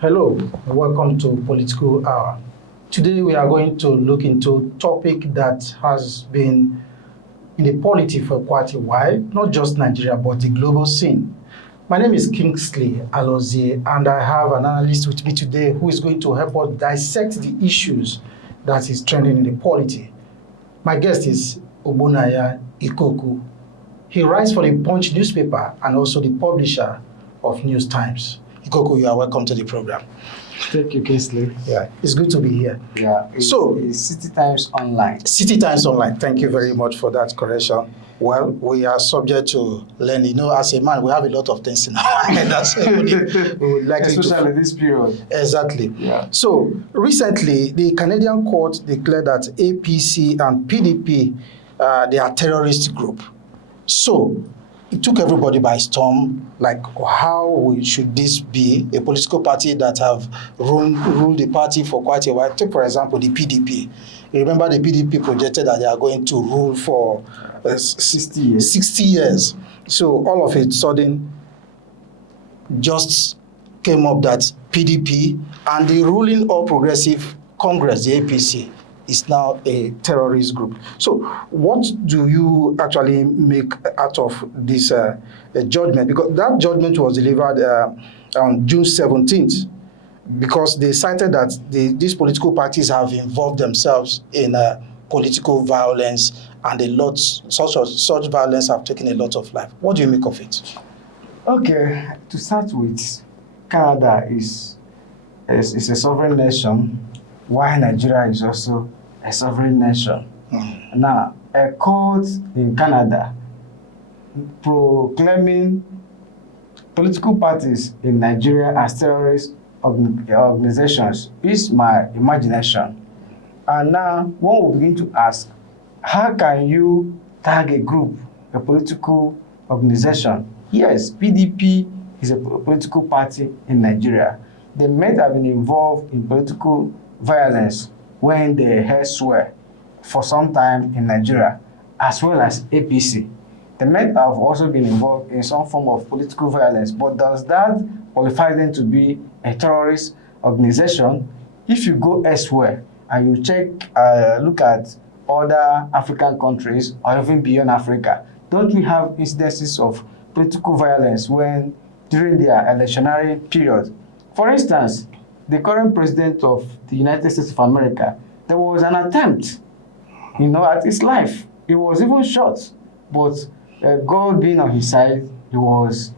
Hello, and welcome to Political Hour. Today we are going to look into a topic that has been in the polity for quite a while, not just Nigeria, but the global scene. My name is Kingsley Alozie, and I have an analyst with me today who is going to help us dissect the issues that is trending in the polity. My guest is Obunaya Ikoku. He writes for the Punch newspaper and also the publisher of News Times. Ikoku, you are welcome to the program. Thank you, Kingsley. Yeah, it's good to be here. Yeah, it's City Times Online. City Times Online. Thank you very much for that correction. Well, we are subject to learning. You know, as a man, we have a lot of things in our mind. That's we would like especially this period. Exactly. Yeah. So recently, the Canadian court declared that APC and PDP they are terrorist group. So it took everybody by storm. Like, how should this be a political party that have ruled the party for quite a while? Take, for example, the PDP. You remember the PDP projected that they are going to rule for 60 years. 60 years. So all of a sudden, just came up that PDP and the ruling All Progressive Congress, the APC, is now a terrorist group. So what do you actually make out of this judgment? Because that judgment was delivered on June 17th, because they cited that these political parties have involved themselves in political violence, and such violence have taken a lot of life. What do you make of it? Okay, to start with, Canada is a sovereign nation, while Nigeria is also a sovereign nation. Now, a court in Canada proclaiming political parties in Nigeria as terrorist organizations is my imagination. And now, one will begin to ask, how can you tag a group, a political organization? Yes, PDP is a political party in Nigeria. They might have been involved in political violence when they held swear for some time in Nigeria, as well as APC. They might have also been involved in some form of political violence, but does that qualify them to be a terrorist organization? If you go elsewhere and you check, look at other African countries or even beyond Africa, don't we have incidences of political violence during their electionary period? For instance, the current president of the United States of America, there was an attempt, at his life. He was even shot, but God being on his side, he was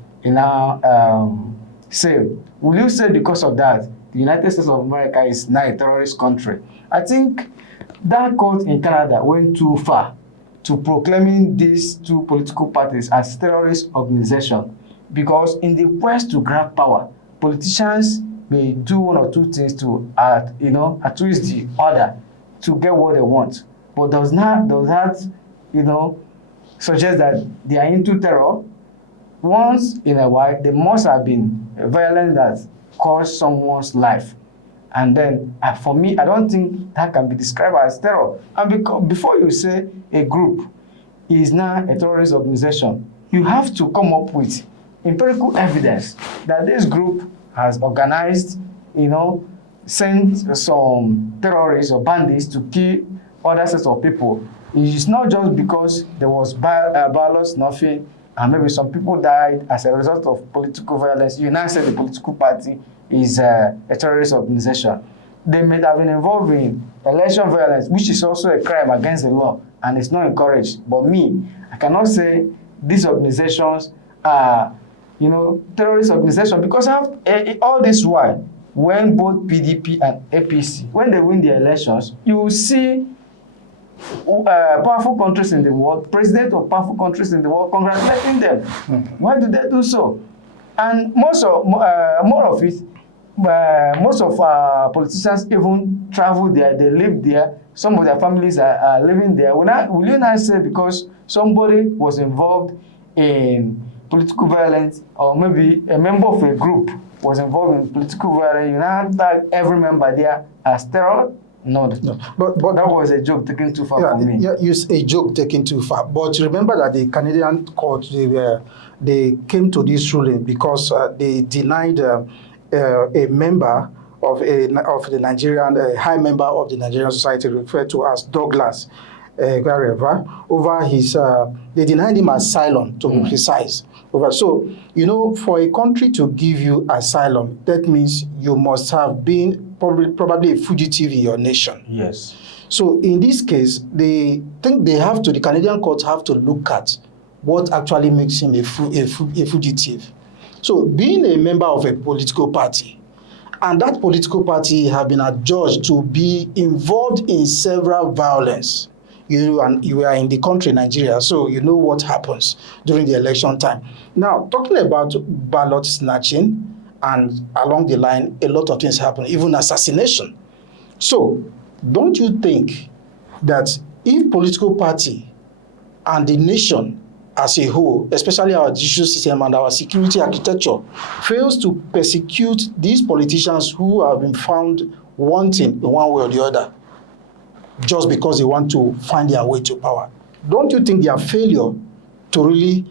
saved. Will you say because of that, the United States of America is now a terrorist country? I think that court in Canada went too far to proclaiming these two political parties as terrorist organizations, because in the quest to grab power, politicians may do one or two things to, twist the other to get what they want. But does that, suggest that they are into terror? Once in a while, they must have been violent that caused someone's life. And then, for me, I don't think that can be described as terror. And before you say a group is now a terrorist organization, you have to come up with empirical evidence that this group has organized, sent some terrorists or bandits to kill other sets of people. It's not just because there was violence, nothing, and maybe some people died as a result of political violence. You now say the political party is a terrorist organization. They may have been involved in election violence, which is also a crime against the law, and it's not encouraged. But I cannot say these organizations are terrorist organization, because all this while, when both PDP and APC, when they win the elections, you will see powerful countries in the world, president of powerful countries in the world congratulating them. Why do they do so? And most of politicians even travel there, they live there, some of their families are living there. Will you not say because somebody was involved in political violence, or maybe a member of a group was involved in political violence, you now tag every member there as terror? No. But that was a joke taken too far from me. Yeah, it's a joke taken too far. But remember that the Canadian court, they came to this ruling because they denied a member of the Nigerian, high member of the Nigerian society referred to as Douglas Gareva, over his, they denied him asylum, to be precise. So, for a country to give you asylum, that means you must have been probably a fugitive in your nation. Yes. So in this case, they think the Canadian courts have to look at what actually makes him a fugitive. So being a member of a political party, and that political party have been adjudged to be involved in several violence. You are in the country, Nigeria, so you know what happens during the election time. Now, talking about ballot snatching, and along the line, a lot of things happen, even assassination. So, don't you think that if political party and the nation as a whole, especially our judicial system and our security architecture, fails to persecute these politicians who have been found wanting in one way or the other, just because they want to find their way to power, don't you think their failure to really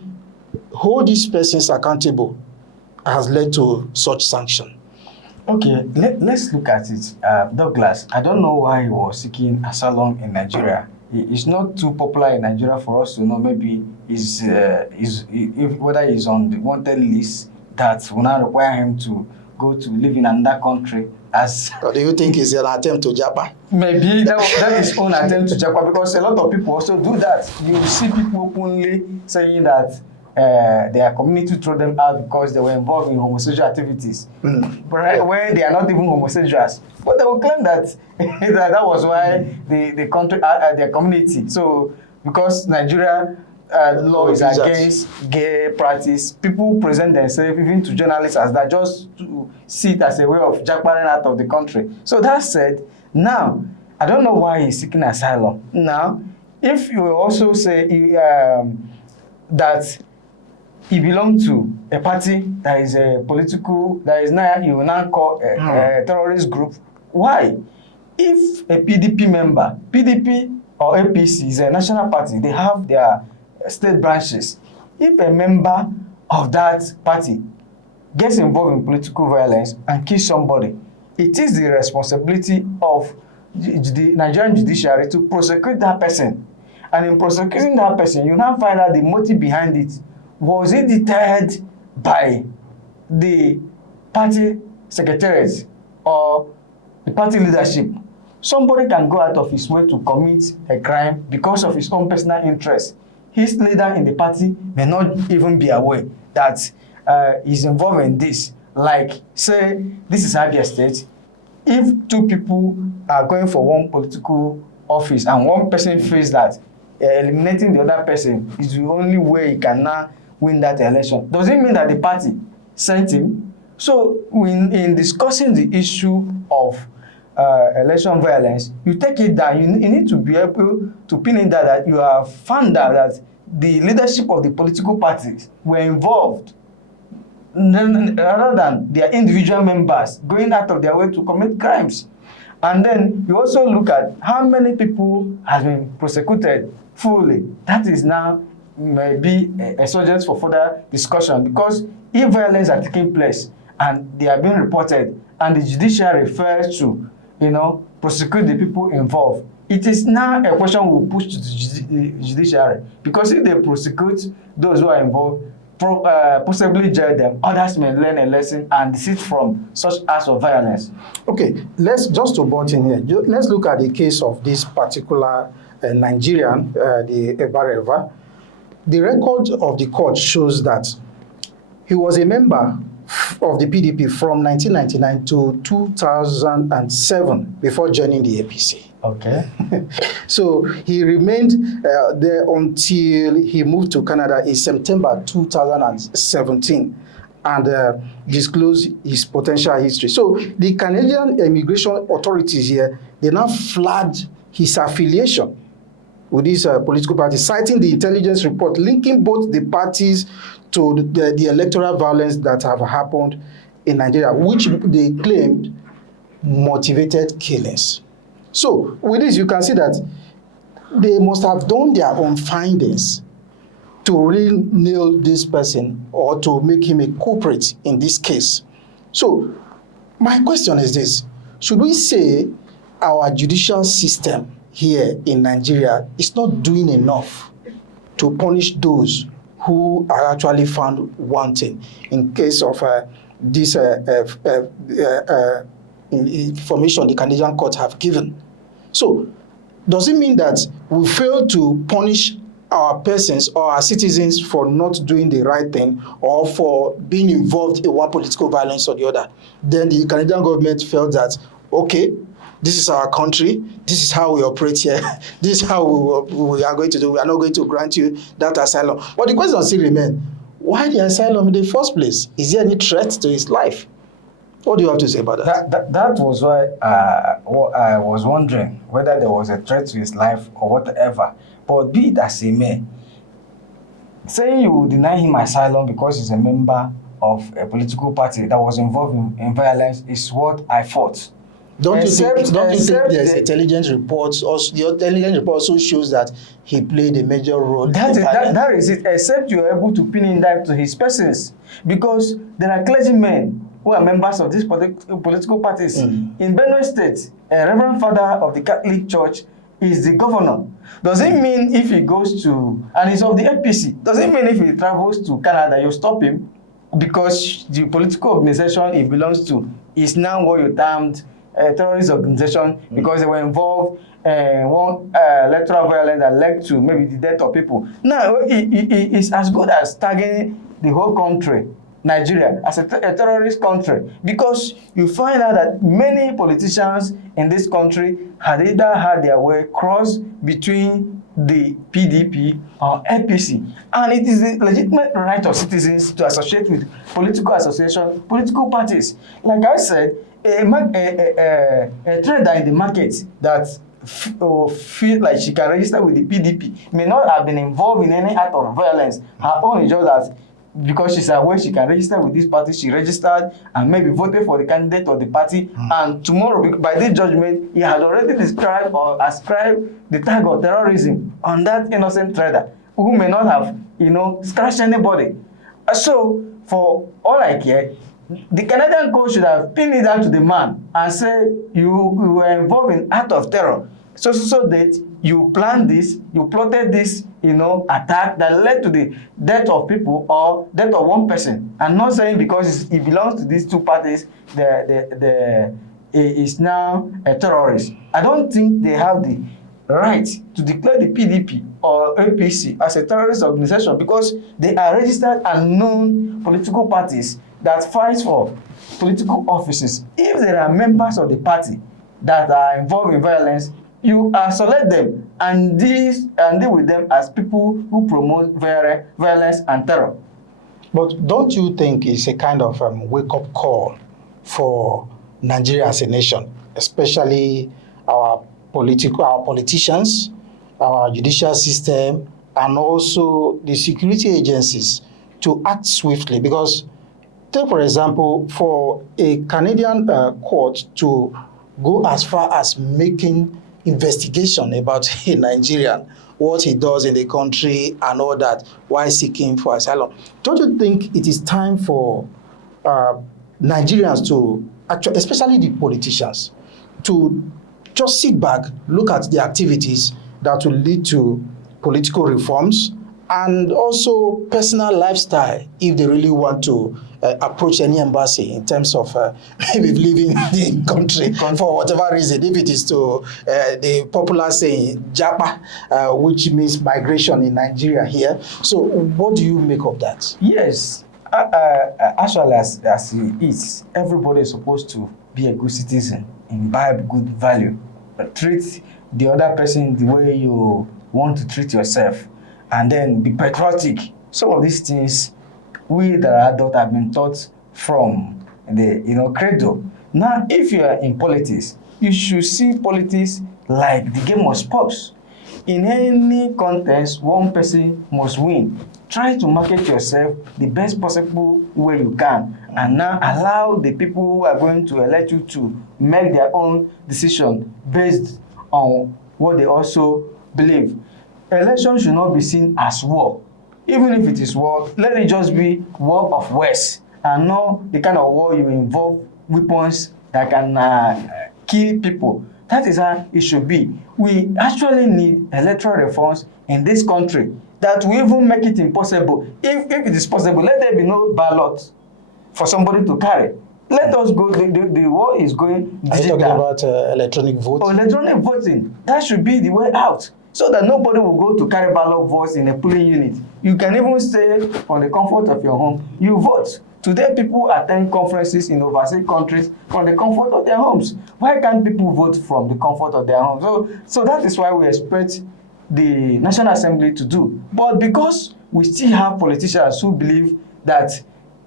hold these persons accountable has led to such sanction? Okay, let's look at it. Douglas, I don't know why he was seeking asylum in Nigeria. It's not too popular in Nigeria for us to know. Maybe whether he's on the wanted list that will now require him to go to live in another country. Or do you think it's an attempt to japa? Maybe that is his own attempt to japa, because a lot of people also do that. You see people openly saying that their community threw them out because they were involved in homosexual activities, but when they are not even homosexuals. But they will claim that that was why the country, their community. So because Nigeria law is against gay practice, people present themselves even to journalists as that, just to see it as a way of jackpotting out of the country. So that said, now I don't know why he's seeking asylum. Now, if you also say that he belongs to a party that is a political, that is now, you will now call a terrorist group, why? If a PDP member, PDP or APC is a national party, they have their state branches. If a member of that party gets involved in political violence and kills somebody, it is the responsibility of the Nigerian judiciary to prosecute that person. And in prosecuting that person, you now find out the motive behind it. Was it deterred by the party secretariat or the party leadership? Somebody can go out of his way to commit a crime because of his own personal interest. His leader in the party may not even be aware that he's involved in this. Like, say, this is Abia State. If two people are going for one political office and one person feels that eliminating the other person is the only way he can now win that election, does it mean that the party sent him? So, in discussing the issue of election violence, you take it down. You need to be able to pin it down that you have found out that the leadership of the political parties were involved, rather than their individual members going out of their way to commit crimes. And then you also look at how many people have been prosecuted fully. That is now maybe a subject for further discussion, because if violence are taking place and they are being reported and the judiciary refers to, prosecute the people involved, it is now a question we'll push to the judiciary, because if they prosecute those who are involved, possibly jail them, others may learn a lesson and desist from such acts of violence. Okay, let's just to butt in here. Let's look at the case of this particular Nigerian, the Ebareva. The record of the court shows that he was a member of the PDP from 1999 to 2007 before joining the APC. Okay. So he remained there until he moved to Canada in September 2017 and disclosed his potential history. So the Canadian immigration authorities here, they now flagged his affiliation with this political party, citing the intelligence report linking both the parties to the electoral violence that have happened in Nigeria, which they claimed motivated killings. So with this, you can see that they must have done their own findings to really nail this person or to make him a culprit in this case. So My question is this: should we say our judicial system here in Nigeria is not doing enough to punish those who are actually found wanting in case of this information the Canadian court have given? So, does it mean that we fail to punish our persons or our citizens for not doing the right thing or for being involved in one political violence or the other? Then the Canadian government felt that, okay, this is our country, this is how we operate here, this is how we are going to do, we are not going to grant you that asylum. But the question still remains, why the asylum in the first place? Is there any threat to his life? What do you have to say about that? That was why I was wondering whether there was a threat to his life or whatever. But be it as it may, saying you will deny him asylum because he's a member of a political party that was involved in violence is what I thought. Don't you think there's intelligence reports? Also, the intelligence report also shows that he played a major role. That is it. Except you are able to pin in that to his persons, because there are clergymen who are members of these political parties. In Benue State, a Reverend Father of the Catholic Church is the governor. Does it mean if he goes to, and he's of the APC, does it mean if he travels to Canada, you stop him? Because the political organization he belongs to is now what you termed a terrorist organization, because they were involved in one electoral violence that led to maybe the death of people. Now, it's as good as tagging the whole country, Nigeria, as a terrorist country, because you find out that many politicians in this country had either had their way crossed between the PDP or APC, and it is the legitimate right of citizens to associate with political associations, political parties. Like I said, a trader in the market that feel like she can register with the PDP may not have been involved in any act of violence. Her own is just that because she's aware she can register with this party, she registered and maybe voted for the candidate of the party, and tomorrow, by this judgment, he has already described or ascribed the tag of terrorism on that innocent trader who may not have, scratched anybody. So, for all I care, the Canadian court should have pinned it down to the man and say, you were involved in act of terror. So that you planned this, you plotted this, attack that led to the death of people or death of one person. I'm not saying because he belongs to these two parties, he is now a terrorist. I don't think they have the right to declare the PDP or APC as a terrorist organization, because they are registered and known political parties that fight for political offices. If there are members of the party that are involved in violence, you isolate them and deal with them as people who promote violence and terror. But don't you think it's a kind of wake-up call for Nigeria as a nation, especially our politicians, our judicial system, and also the security agencies to act swiftly? Because, take for example, for a Canadian court to go as far as making investigation about a Nigerian, what he does in the country and all that, while seeking for asylum, don't you think it is time for Nigerians to actually, especially the politicians, to just sit back, look at the activities that will lead to political reforms and also personal lifestyle if they really want to approach any embassy in terms of maybe leaving the country for whatever reason, if it is to the popular saying Japa, which means migration in Nigeria here. So what do you make of that? Yes, as well as it is, everybody is supposed to be a good citizen, imbibe good value, treat the other person the way you want to treat yourself, and then be patriotic. Some of these things we that are adults have been taught from the credo. Now, if you are in politics, you should see politics like the game of sports. In any contest, one person must win. Try to market yourself the best possible way you can, and now allow the people who are going to elect you to make their own decision based on what they also believe. Election should not be seen as war. Even if it is war, let it just be war of words, and not the kind of war you involve weapons that can kill people. That is how it should be. We actually need electoral reforms in this country that will even make it impossible. If it is possible, let there be no ballot for somebody to carry. Let us go, the war is going digital. Are you talking about electronic voting? Or electronic voting. That should be the way out, so that nobody will go to carry ballot votes in a polling unit. You can even stay from the comfort of your home. You vote. Today, people attend conferences in overseas countries from the comfort of their homes. Why can't people vote from the comfort of their homes? So that is why we expect the National Assembly to do. But because we still have politicians who believe that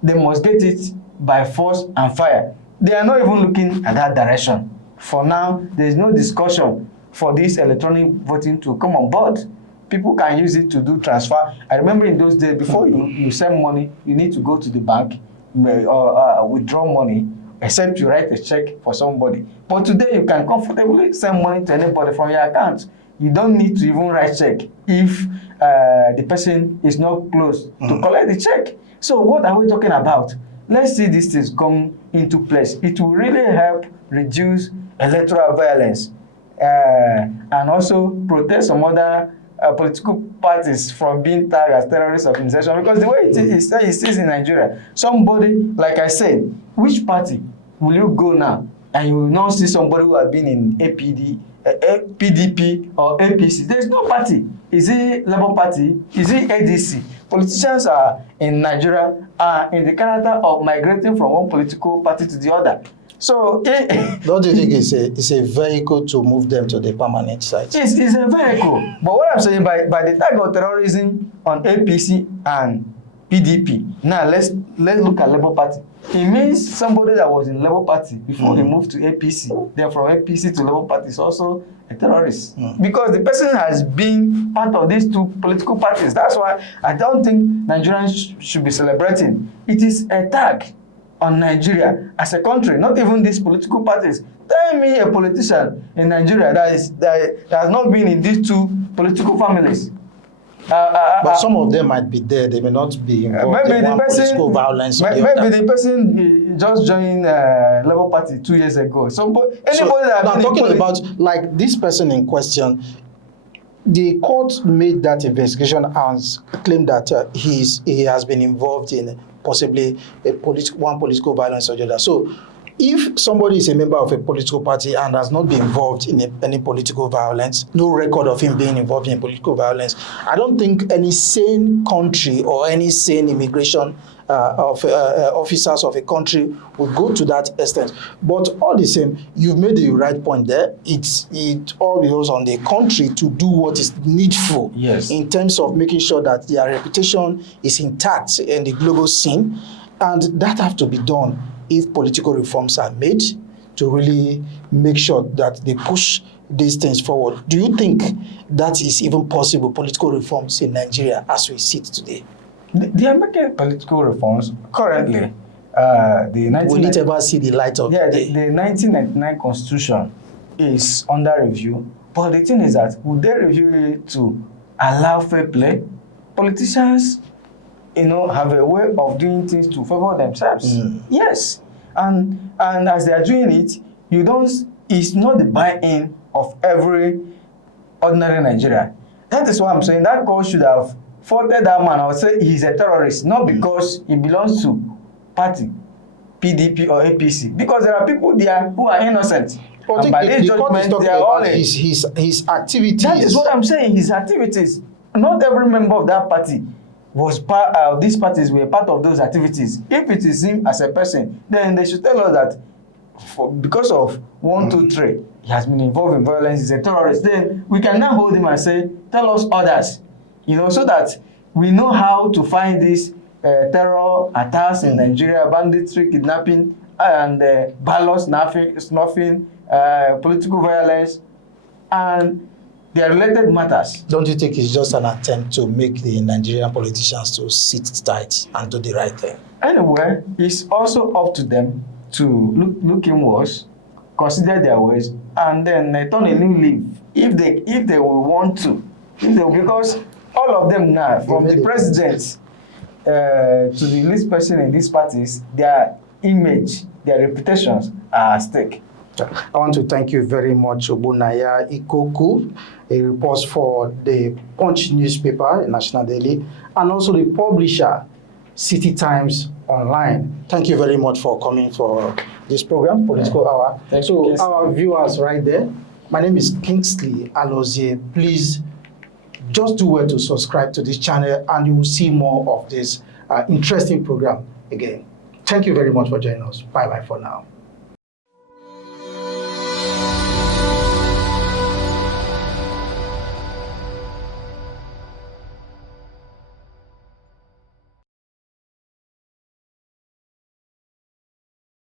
they must get it by force and fire, they are not even looking at that direction. For now, there is no discussion for this electronic voting to come on board. People can use it to do transfer. I remember in those days, before you send money, you need to go to the bank or withdraw money, except you write a check for somebody. But today, you can comfortably send money to anybody from your account. You don't need to even write check if the person is not close to collect the check. So what are we talking about? Let's see these things come into place. It will really help reduce electoral violence and also protect some other political parties from being tagged as terrorist organization. Because the way it is in Nigeria, somebody, like I said, which party will you go now and you will not see somebody who has been in PDP or APC? There is no party. Is it Labour Party? Is it ADC? Politicians are in Nigeria are in the character of migrating from one political party to the other. So, don't you think it's a vehicle to move them to the permanent site? It's a vehicle. But what I'm saying, by the tag of terrorism on APC and PDP, now let's look at Labour Party. It means somebody that was in Labour Party before he moved to APC, then from APC to Labour Party is also a terrorist. Because the person has been part of these two political parties. That's why I don't think Nigerians should be celebrating. It is a tag on Nigeria as a country, not even these political parties. Tell me a politician in Nigeria that has not been in these two political families. But some of them might be there. They may not be involved in one political violence. Maybe the person just joined Labour Party 2 years ago. Anybody that I'm talking about, like, this person in question. The court made that investigation and claimed that he has been involved in possibly one political violence or the other. So, if somebody is a member of a political party and has not been involved in any political violence, no record of him being involved in political violence, I don't think any sane country or any sane immigration officers of a country would go to that extent. But all the same, you've made the right point there. It all goes on the country to do what is needful in terms of making sure that their reputation is intact in the global scene, and that have to be done if political reforms are made to really make sure that they push these things forward. Do you think that is even possible, political reforms in Nigeria as we sit today? They are making political reforms currently. Will it ever see the light of day? The 1999 Constitution is under review, but the thing is that would they review it to allow fair play? Politicians, have a way of doing things to favor themselves. Yes, and as they are doing it, it's not the buy-in of every ordinary Nigerian. That is why I'm saying that court should have faulted that man. I would say he's a terrorist, not because he belongs to party, PDP or APC, because there are people there who are innocent. And by this judgment, they are all his activities. That is what I'm saying, his activities. Not every member of that party was part of these parties were part of those activities. If it is him as a person, then they should tell us that because of 1, 2, 3, he has been involved in violence, he's a terrorist. Then we can now hold him and say, tell us others, so that we know how to find these terror attacks in Nigeria, banditry, kidnapping, and ballot snuffing, political violence, and their related matters. Don't you think it's just an attempt to make the Nigerian politicians to sit tight and do the right thing? Anyway, it's also up to them to look inwards, consider their ways, and then turn a new leaf if they will want to. Because all of them now, from the president to the least person in these parties, their image their reputations are at stake. I want to thank you very much, Obunaya Ikoku, a reporter for the Punch newspaper, National Daily, and also the publisher, City Times Online. Thank you very much for coming for this program, Political Hour. Thank so you. Our viewers right there, my name is Kingsley Alozie. Please just do well to subscribe to this channel and you will see more of this interesting program again. Thank you very much for joining us. Bye-bye for now.